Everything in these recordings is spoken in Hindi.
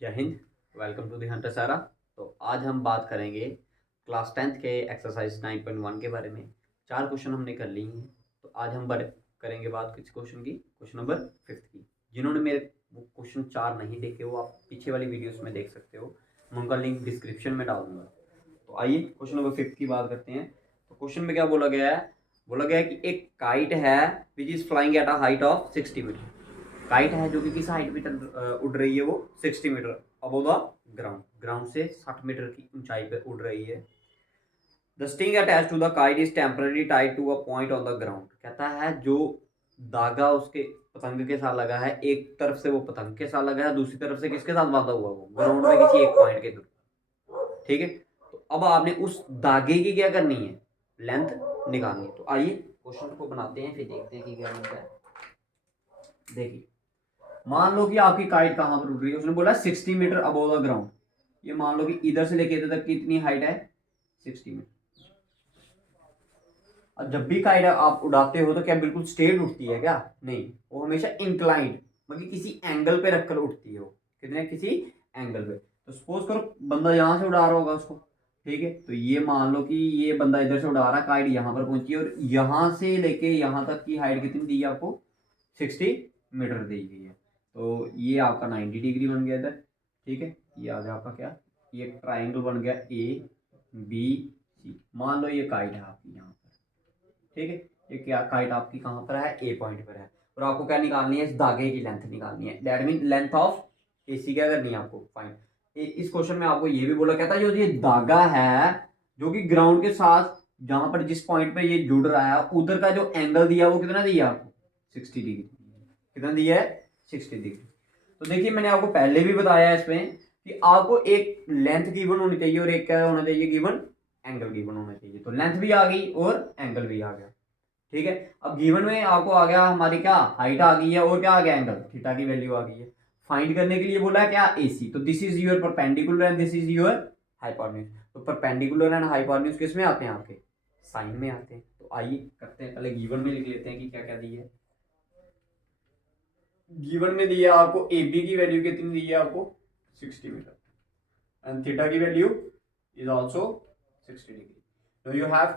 जय हिंद। Welcome to the hunter Sara. तो आज हम बात करेंगे क्लास 10th के एक्सरसाइज 9.1 के बारे में। 4 क्वेश्चन हमने कर लिए हैं। तो आज हम करेंगे बात किस क्वेश्चन की, क्वेश्चन नंबर 5 की। जिन्होंने मेरे वो क्वेश्चन 4 नहीं देखे वो आप पीछे वाली वीडियोस में देख सकते हो, मैं उनका लिंक डिस्क्रिप्शन में डाल दूंगा। तो आइए क्वेश्चन नंबर 5 की बात करते हैं। तो क्वेश्चन में क्या बोला गया है, बोला गया है कि एक काइट है which is flying at a height of 60 metre. Kite है जो कि किस हाइट पे उड़ रही है, वो 60 metre above the ground, ground से 60 मीटर की ऊंचाई पे उड़ रही है। The string attach to the kite is temporary tied to a point on the ground. कहता है जो धागा उसके पतंग के साथ लगा है, एक तरफ से वो पतंग के साथ लगा है, दूसरी तरफ से किसके साथ बांधा हुआ, वो ग्राउंड में किसी एक पॉइंट के थ्रू। ठीक है, तो अब आपने उस धागे की क्या करनी है, लेंथ निकालनी है। तो आइए क्वेश्चन को बनाते हैं, फिर देखते हैं कि क्या बनता है। देखिए, मान लो कि आपकी काइट कहां पर उड़ रही है, उसने बोला 60 मीटर अबव द ग्राउंड। ये मान लो कि इधर से लेके इधर तक कितनी हाइट है, 60 मीटर। और जब भी काइट आप उड़ाते हो तो क्या बिल्कुल स्ट्रेट उड़ती है क्या, नहीं, वो हमेशा इंक्लाइंड मतलब किसी एंगल पे रखकर उड़ती है। वो कितने किसी एंगल पे। तो सपोज करो बंदा यहां से उड़ा रहा होगा उसको, ठीक है, तो ये मान लो कि ये बंदा इधर से उड़ा रहा है, काइट यहां पर पहुंची है और यहां से लेके यहां तक की हाइट कितनी दी है आपको, 60 मीटर दी गई है। तो ये आपका 90 डिग्री बन गया इधर। ठीक है, ये आ गया आपका क्या, ये ट्राइंगल बन गया ए बी सी। मान लो ये काइट है आपकी यहाँ पर, ठीक है, ये क्या काइट आपकी कहाँ पर है, ए पॉइंट पर है। और आपको क्या निकालनी है, इस धागे की लेंथ निकालनी है। दैट मीन लेंथ ऑफ ए सी क्या करनी है आपको, फाइंड। इस क्वेश्चन में आपको ये भी बोला कहता है जो ये धागा है जो कि ग्राउंड के साथ जहां पर जिस पॉइंट पे ये जुड़ रहा है उधर का जो एंगल दिया वो कितना दिया आपको, 60 डिग्री। कितना दिया है, 60 डिग्री। तो देखिए मैंने आपको पहले भी बताया है इसमें कि आपको एक लेंथ गिवन होनी चाहिए और एक क्या होना चाहिए, गिवन एंगल गिवन होना चाहिए। तो लेंथ भी आ गई और एंगल भी आ गया। ठीक है, अब गिवन में आपको आ गया हमारी क्या, हाइट आ गई है और क्या आ गया, एंगल थीटा की वैल्यू आ गई है। फाइंड करने के लिए बोला है क्या, एसी। तो this is your perpendicular and this is your hypotenuse. तो परपेंडिकुलर एंड हाइपोटेन्यूज किस में आते हैं, आपके साइन में आते हैं। तो आइए करते हैं, पहले गिवन में लिख लेते हैं कि क्या क्या दी है। गिवन में दिया आपको ए बी की वैल्यू कितनी दी है आपको, 60 मीटर एंड थीटा की value is also 60 degree. Know you have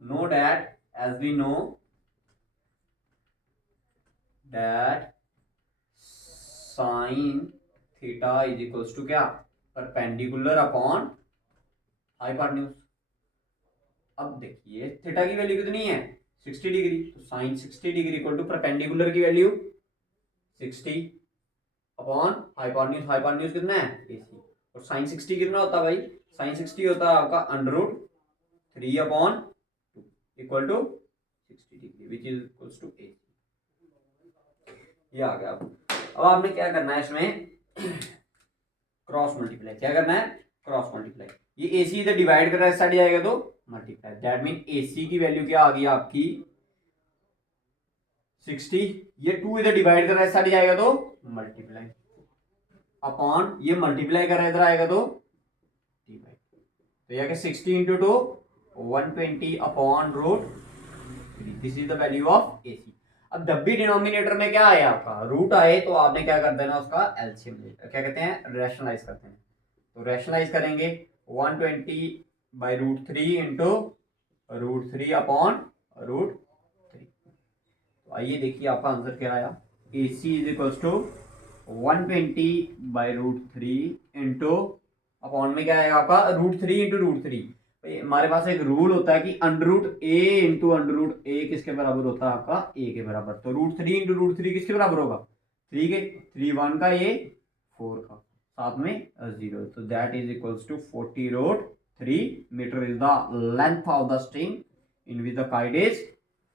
know that as we know that sine theta is equals to क्या, परपेंडिकुलर अपॉन हाइपोटेन्यूज। अब देखिए थीटा की वैल्यू कितनी है, 60 डिग्री। तो sine 60 degree equal to perpendicular की वैल्यू 60 अपॉन हाइपोटेन्यूज। हाइपोटेन्यूज कितना है, एसी। और साइन 60 कितना होता है भाई, साइन 60 होता है आपका under root 3 upon 2 equal to 60 degree which is equals to A. ये आ गया। अब आपने क्या करना है इसमें, क्रॉस मल्टीप्लाई। क्या करना है, क्रॉस मल्टीप्लाई। ये एसी इधर डिवाइड कर रहा है, इस साइड जाएगा तो मल्टीप्लाई। दैट मीन एसी की वैल्यू क्या आ गई आपकी 60, ये 2 इधर डिवाइड कर रहा है, इस साइड जाएगा तो मल्टीप्लाई अपॉन, ये मल्टीप्लाई कर रहा है इधर आएगा तो डिवाइड। तो यह 60 into 2 120 upon root 3। This is the value of AC. अब जब भी डिनोमिनेटर में क्या आए आपका रूट आए तो आपने क्या कर देना, उसका एलसीएम क्या कहते हैं, रैशनलाइज करते हैं। तो रैशनलाइज करेंगे 120 by root 3 into root 3 upon root 3। तो आइए देखिए आपका आंसर क्या आया, A C is equals to 120 by root 3 into upon में क्या आएगा आपका रूट 3 इंटू रूट 3। हमारे पास एक रूल होता है कि अंडर रूट ए इंटू अंडर रूट ए किसके बराबर होता है, आपका ए के बराबर। तो रूट 3 इंटू रूट 3 किसके बराबर होगा, 3 के, 3 1 का, ये 4 का, साथ में 0। तो that is equals to 40 root 3 metre is the length of the string in which the kite is.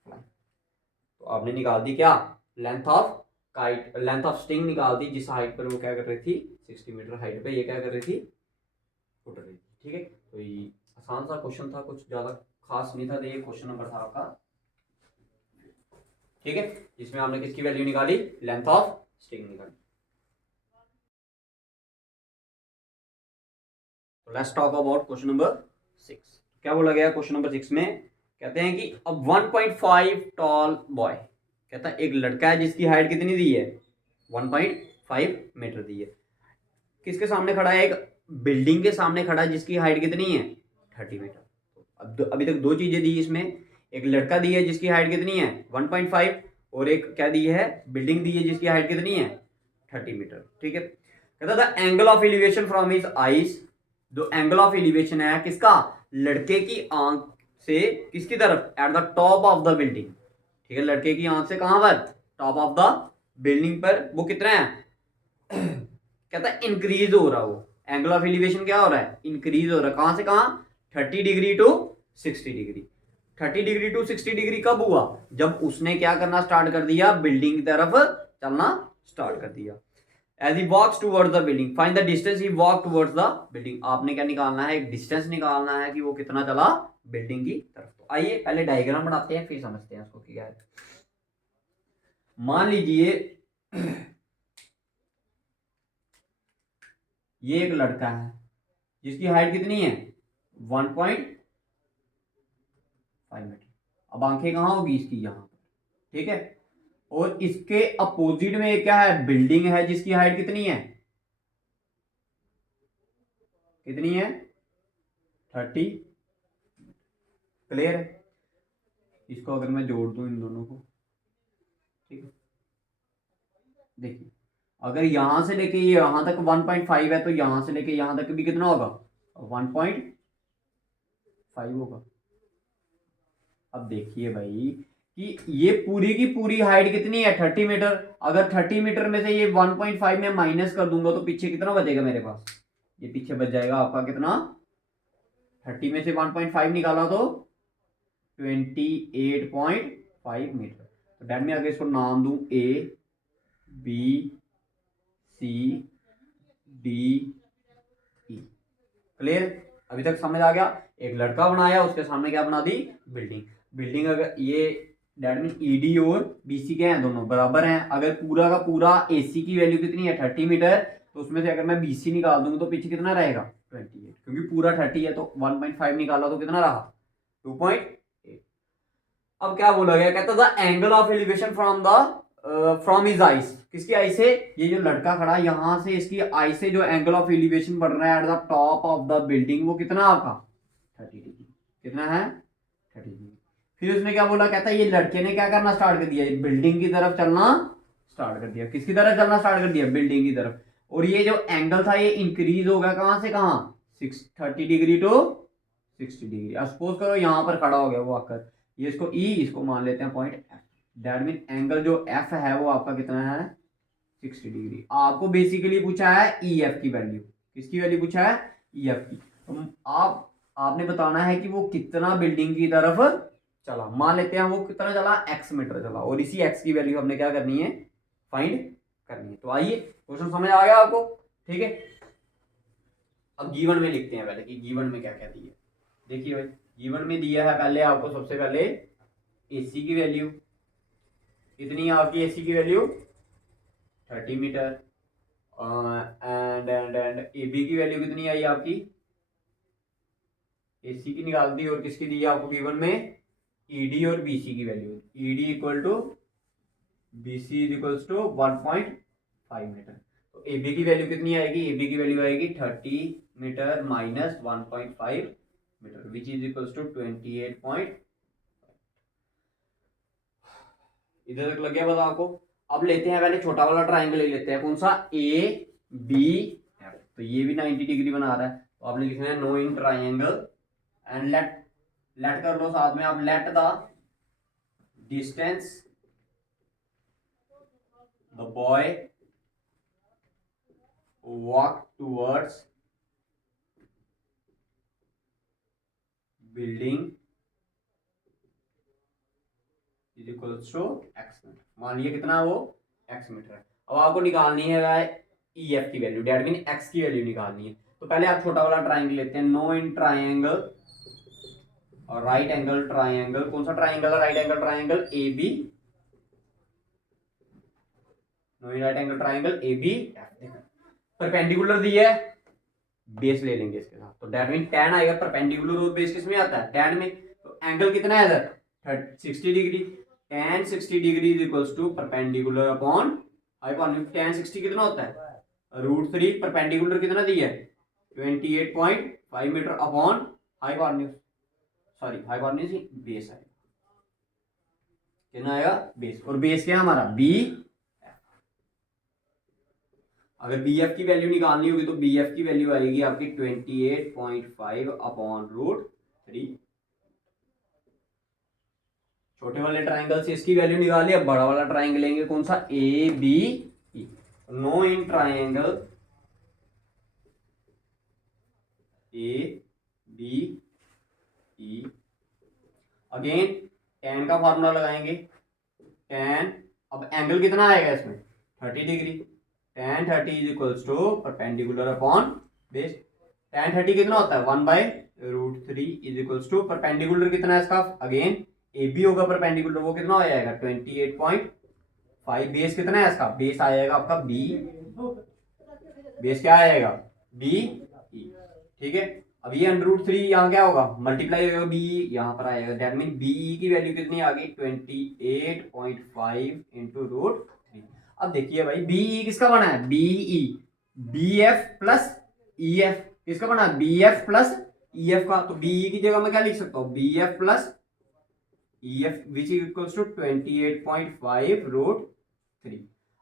तो आपने निकाल दी क्या, length of kite, length of string निकाल दी जिस हाइट पर वो क्या कर रही थी, 60 मीटर हाइट पे ये क्या कर रही थी, उड़ रही थी। ठीक है, तो ये आसान सा क्वेश्चन था, कुछ ज्यादा खास नहीं था। तो ये क्वेश्चन नंबर था आपका, ठीक है, जिसमें हमने किसकी वैल्यू निकाली, लेंथ ऑफ स्ट्रिंग निकाली। तो let's talk about question number 6। क्या बोला गया क्वेश्चन नंबर 6 में, कहते हैं कि अब 1.5 टॉल बॉय, कहता है एक लड़का है जिसकी हाइट कितनी दी है, 1.5 मीटर दी है। किसके सामने खड़ा है, एक बिल्डिंग के सामने खड़ा है जिसकी हाइट कितनी है 30 मीटर। अब अभी तक दो चीजें दी इसमें, एक लड़का दी है जिसकी हाइट कितनी है 1.5 और एक क्या दी है बिल्डिंग दी है जिसकी हाइट कितनी है 30 मीटर। ठीक है, कहता था angle of elevation from his eyes, जो एंगल ऑफ एलिवेशन है किसका, लड़के की आंख से किसकी तरफ, at the top of the building. ठीक है, लड़के की आंख से कहां पर, टॉप ऑफ द बिल्डिंग पर, वो कितना है कहता है इंक्रीज हो रहा, वो एंगल ऑफ एलिवेशन क्या हो रहा है, इंक्रीज हो रहा है। कहां से कहां, 30 degree to 60 degree. 30 degree to 60 degree कब हुआ, जब उसने क्या करना स्टार्ट कर दिया, बिल्डिंग की तरफ चलना स्टार्ट कर दिया। As he walks towards the building, find the distance he walk towards the building. आपने क्या निकालना है, एक डिस्टेंस निकालना है कि वो कितना चला बिल्डिंग की तरफ। तो आइए पहले डायग्राम बनाते हैं फिर समझते हैं उसको क्या है। मान लीजिए ये एक लड़का है जिसकी हाइट कितनी है 1.5 मीटर। अब आंखें कहां होगी इसकी, यहां पर। ठीक है, और इसके अपोजिट में क्या है, बिल्डिंग है जिसकी हाइट कितनी है, कितनी है 30। क्लियर है, इसको अगर मैं जोड़ दूं इन दोनों को, ठीक है, देखिए अगर यहां से लेके यहां तक 1.5 है तो यहां से लेके यहां तक भी कितना होगा 1.5 होगा। अब देखिए भाई कि ये पूरी की पूरी हाइट कितनी है 30 मीटर। अगर 30 मीटर में से ये 1.5 में माइनस कर दूंगा तो पीछे कितना बचेगा मेरे पास, ये पीछे बच जाएगा आपका कितना, 30 में से 1.5 निकाला तो 28.5 मीटर। तो डैट में अगर इसको नाम दूं A B C D E. Clear, अभी तक समझ आ गया। एक लड़का बनाया, उसके सामने क्या बना दी, बिल्डिंग। बिल्डिंग अगर ये डैट मीन ईडी और बीसी के हैं, दोनों बराबर हैं। अगर पूरा का पूरा एसी की वैल्यू कितनी है 30 मीटर, तो उसमें से अगर मैं बीसी निकाल दूंगा तो पीछे कितना रहेगा 28, क्योंकि पूरा 30 है तो 1.5 निकाला तो कितना रहा 2.8। अब क्या बोला गया, कहता था angle of elevation from his eyes, किसकी आई से, ये जो लड़का खड़ा यहां से इसकी आई से जो एंगल ऑफ एलिवेशन बढ़ रहा है at the top of the building, वो कितना आपका 30 डिग्री। कितना है 30 डिग्री। फिर उसने क्या बोला, कहता है ये लड़के ने क्या करना स्टार्ट कर दिया, बिल्डिंग की तरफ चलना स्टार्ट कर दिया। किसकी तरफ चलना स्टार्ट कर दिया, बिल्डिंग की तरफ। और ये जो एंगल था ये इंक्रीज हो गया कहां से कहां, 30 डिग्री टू 60 डिग्री। अब सपोज करो यहां पर खड़ा हो गया वो आकर, ये इसको ई, इसको मान लेते हैं point F. That mean angle जो एफ है वो आपका कितना है 60 डिग्री। आपको बेसिकली पूछा है ई एफ की वैल्यू, किसकी वैल्यू पूछा है ई एफ की। तो आपने बताना है कि वो कितना बिल्डिंग की तरफ चला। मान लेते हैं वो कितना चला, एक्स मीटर चला, और इसी एक्स की वैल्यू हमने क्या करनी है, फाइंड करनी है। तो आइए क्वेश्चन समझ आ गया आपको, ठीक है। अब गिवन में लिखते हैं पहले कि गिवन में क्या क्या दिया। देखिए भाई गिवन में दिया है पहले आपको, सबसे पहले एसी की वैल्यू कितनी है आपकी, एसी की value 30 metre, and A B की वैल्यू कितनी आई आपकी, एसी की निकाल दी, और किसकी दी है आपको गिवन में, ईडी और बीसी की value. ED equal to BC equals to 1.5 metre. तो ए बी की वैल्यू कितनी आएगी, ए बी की वैल्यू आएगी 30 metre minus 1.5 metre which is equals to 28. इधर तक लग गया पता आपको। अब लेते हैं पहले छोटा वाला ट्राइंगल ले लेते हैं, कौन सा, ए बी एफ। तो ये भी 90 डिग्री बना रहा है, तो आपने लिखना है no in triangle and let कर लो साथ में आप, let the distance the boy walk towards building is equals to x metre. मान लिया कितना वो एक्स मीटर है। अब आपको निकालनी है ई एफ की वैल्यू, डेट मीन एक्स की वैल्यू निकालनी है। तो पहले आप छोटा वाला ट्राइंगल लेते हैं, नो इन ट्राइंगल और राइट एंगल ट्राइंगल। कौन सा ट्राइंगल है, right angle triangle A B, नो इन right angle triangle A B F. Perpendicular दी है, बेस ले लेंगे इसके साथ, तो डेट मीन tan आएगा। परपेंडिकुलर और बेस किस में आता है, tan में। तो एंगल कितना है इधर 60 degree, tan 60 degree is equals to perpendicular upon hypotenuse. tan 60 कितना होता है √3 परपेंडिकुलर कितना दिया है 28.5 metre upon hypotenuse, sorry hypotenuse base है, कितना आएगा बेस, और बेस क्या है हमारा बी। अगर बी एफ की वैल्यू निकालनी होगी तो बी एफ की वैल्यू आएगी आपकी 28.5 अपॉन √3। छोटे वाले ट्राइंगल से इसकी वैल्यू निकाली, अब बड़ा वाला ट्राइंगल लेंगे कौन सा A B E. No in triangle A B E, again tan का फॉर्मूला लगाएंगे, tan, अब एंगल कितना आएगा इसमें 30 degree, tan 30 is equals to perpendicular upon base, tan 30 कितना होता है 1/√3 इज इक्वल्स टू परपेंडिकुलर कितना है इसका, अगेन ए बी होगा परपेंडिकुलर, वो कितना हो जाएगा 28.5, बेस कितना है इसका, बेस आएगा आपका बी, बेस क्या आएगा बी ई, ठीक है। अब ये √3 यहाँ क्या होगा मल्टीप्लाई होगा बी, यहाँ पर आएगा, दैट मीन बी की वैल्यू कितनी आ गई 28.5 इंटू √3। अब देखिए भाई बी किसका बना है BE, B F plus E F, किसका बना है B F plus E F का, तो बीई की जगह मैं क्या लिख सकता हूँ B F plus E F which is equals to 28.5 √3।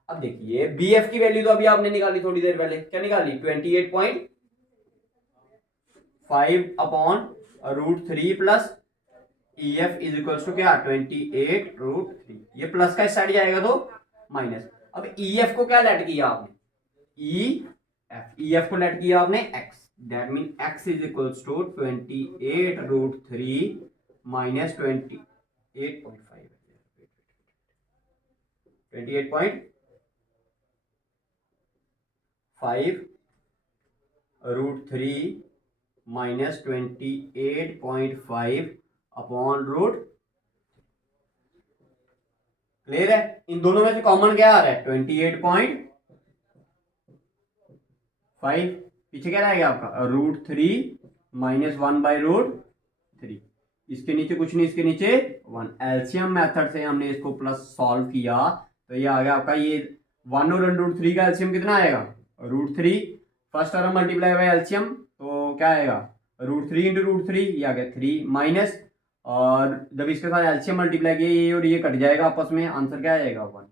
अब देखिए बी एफ की वैल्यू तो अभी आपने निकाली थोड़ी देर पहले, क्या निकाली 28.5 upon √3 plus E F is equals to क्या 28 √3, ये प्लस का इस साइड जाएगा तो माइनस। अब ई एफ को क्या लेट किया आपने ई एफ को लेट किया आपने x, that mean x is equals to 28 √3 minus 28.5 √3 minus 28.5 upon √, clear है। इन दोनों में से कॉमन क्या आ रहा है 28.5, पीछे क्या रहेगा आपका √3 माइनस 1/√3, इसके नीचे कुछ नहीं, इसके नीचे 1, एलसीएम मेथड से हमने इसको प्लस सॉल्व किया तो ये आ गया आपका, ये 1 और √3 का एलसीएम कितना आएगा √3, first term multiply by LCM तो क्या आएगा √3 इंटू √3, ये आ गया 3 माइनस, और जब इसके साथ एलसीएम मल्टीप्लाई किया ये और ये कट जाएगा आपस में, आंसर क्या आएगा 1,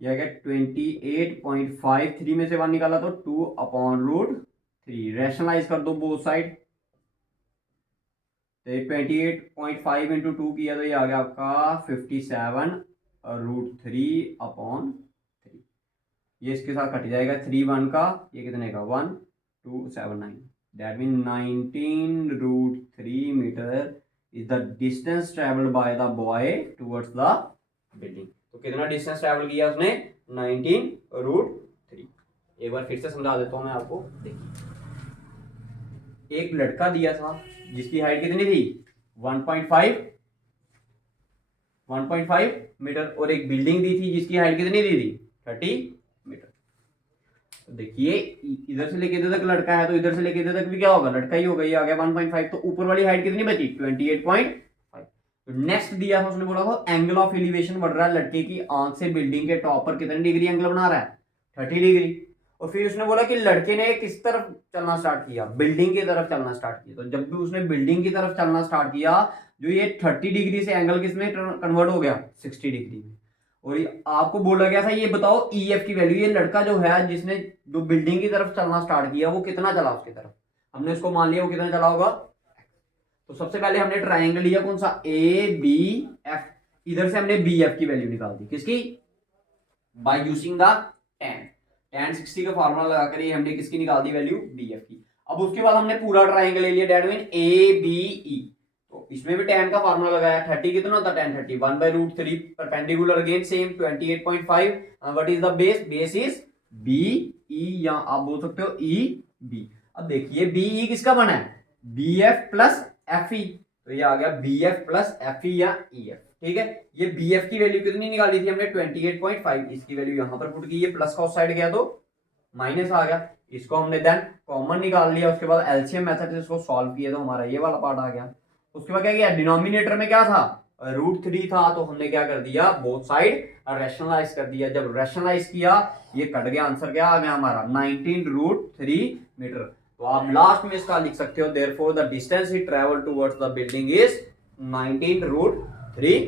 ये आ गया 28.5, 3 में से 1 निकाला तो 2 अपॉन √3, रैशनलाइज कर दो बोथ साइड, तो 28.5 इंटू 2 किया तो ये आ गया आपका 57 √3 अपॉन 3, ये इसके साथ कट जाएगा 3 1 का, ये कितने का 1 2 7 9, that mean 19 √3 metre is the distance travelled by the boy towards the building. तो कितना डिस्टेंस ट्रेवल किया उसने 19 √3। एक बार फिर से समझा देता हूं मैं आपको, देखिए एक लड़का दिया था जिसकी हाइट कितनी थी 1.5 मीटर, और एक बिल्डिंग दी थी जिसकी हाइट कितनी दी थी 30 मीटर। तो देखिए इधर से लेके इधर तक लड़का है तो इधर से लेके इधर तक भी क्या होगा लड़का ही होगा, ये आ गया 1.5, तो ऊपर वाली हाइट कितनी बची 28.5। तो नेक्स्ट दिया था उसने बोला था एंगल ऑफ एलिवेशन बढ़ रहा है लड़के की आंख से बिल्डिंग के टॉप पर कितने डिग्री एंगल बना रहा है 30 डिग्री, और फिर उसने बोला कि लड़के ने किस तरफ चलना स्टार्ट किया बिल्डिंग की तरफ चलना स्टार्ट किया, तो जब भी उसने बिल्डिंग की तरफ चलना स्टार्ट किया जो ये 30 डिग्री से एंगल किसमें कन्वर्ट हो गया 60 डिग्री में, और आपको बोला गया था ये बताओ ई एफ की वैल्यू, ये लड़का जो है जिसने जो बिल्डिंग की तरफ चलना स्टार्ट किया वो कितना चला उसकी तरफ, हमने उसको मान लिया वो कितना चला होगा। तो सबसे पहले हमने ट्राइंगल लिया कौन सा ए बी एफ, इधर से हमने बी एफ की वैल्यू निकाल दी किसकी बाय यूजिंग द tan 60 का फार्मूला लगाकर ये हमने किसकी निकाल दी वैल्यू बी एफ की। अब उसके बाद हमने पूरा ट्राइंगल ले लिया that mean A B E, तो इसमें भी tan का फार्मूला लगाया 30 कितना होता है tan 30 1/√3 perpendicular again same 28.5, what is the base, base is B E, या आप बोल सकते हो ई बी। अब देखिए बी ई किसका बना है B F plus F E, तो ये आ गया B F plus F E या ई एफ, ठीक है। ये बी एफ की वैल्यू कितनी निकाली थी हमने 28.5, इसकी वैल्यू यहां पर पुट की है, प्लस का उस साइड गया तो माइनस आ गया, इसको हमने देन कॉमन निकाल लिया, उसके बाद एलसीएम मेथड से इसको सॉल्व किया तो हमारा ये वाला पार्ट आ गया। उसके बाद क्या किया डिनोमिनेटर में क्या था √3 था तो हमने क्या कर दिया, बोथ साइड रैशनलाइज कर दिया। जब रैशनलाइज किया ये कट गया, आंसर क्या आ गया हमारा 19√3 मीटर। तो आप लास्ट में इसका लिख सकते हो therefore the distance he travel towards the building is 19√3